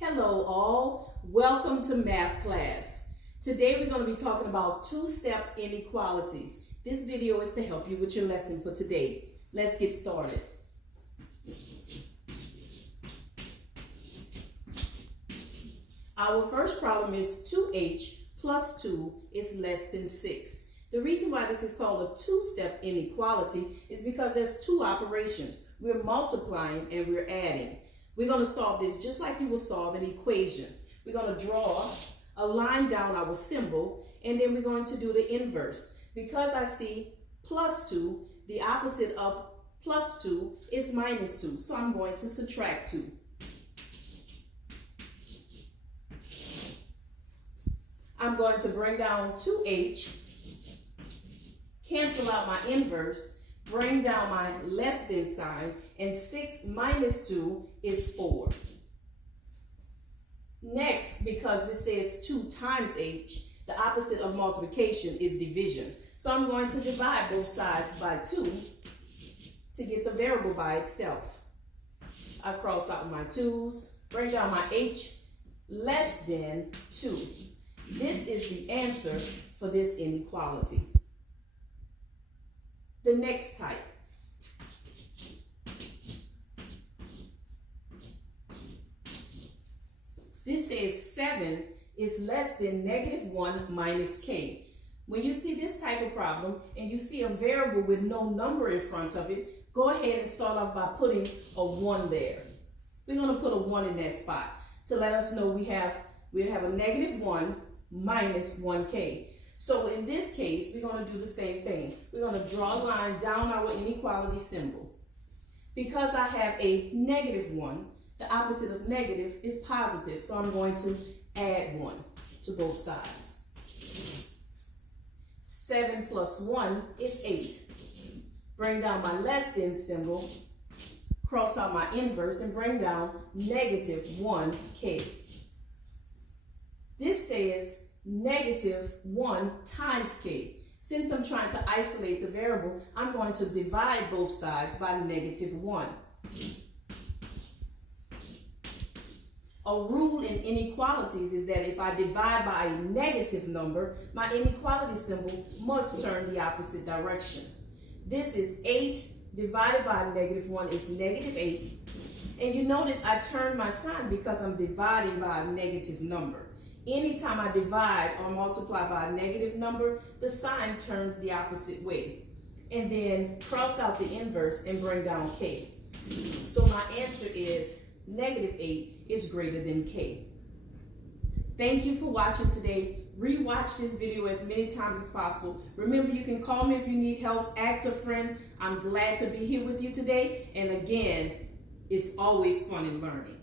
Hello all, welcome to math class. Today we're going to be talking about two-step inequalities. This video is to help you with your lesson for today. Let's get started. Our first problem is 2h plus 2 is less than 6. The reason why this is called a two-step inequality is because there's two operations. We're multiplying and we're adding. We're going to solve this just like you will solve an equation. We're going to draw a line down our symbol, and then we're going to do the inverse. Because I see plus 2, the opposite of plus 2 is minus 2. So I'm going to subtract 2. I'm going to bring down 2h, cancel out my inverse, bring down my less than sign, and 6 minus 2 is 4. Next, because this says 2 times h, the opposite of multiplication is division. So I'm going to divide both sides by 2 to get the variable by itself. I cross out my 2's, bring down my h, less than 2. This is the answer for this inequality. The next type. This says 7 is less than negative 1 minus k. When you see this type of problem and you see a variable with no number in front of it, go ahead and start off by putting a 1 there. We're going to put a 1 in that spot to let us know we have a negative 1 minus 1k. So in this case, we're going to do the same thing. We're going to draw a line down our inequality symbol. Because I have a negative 1, the opposite of negative is positive. So I'm going to add 1 to both sides. 7 plus 1 is 8. Bring down my less than symbol, cross out my inverse, and bring down negative 1k. This says negative 1 times k. Since I'm trying to isolate the variable, I'm going to divide both sides by negative 1. A rule in inequalities is that if I divide by a negative number, my inequality symbol must turn the opposite direction. This is 8 divided by negative 1 is negative 8. And you notice I turn my sign because I'm dividing by a negative number. Anytime I divide or multiply by a negative number, the sign turns the opposite way. And then cross out the inverse and bring down k. So my answer is negative 8 is greater than k. Thank you for watching today. Rewatch this video as many times as possible. Remember, you can call me if you need help. Ask a friend. I'm glad to be here with you today. And again, it's always fun in learning.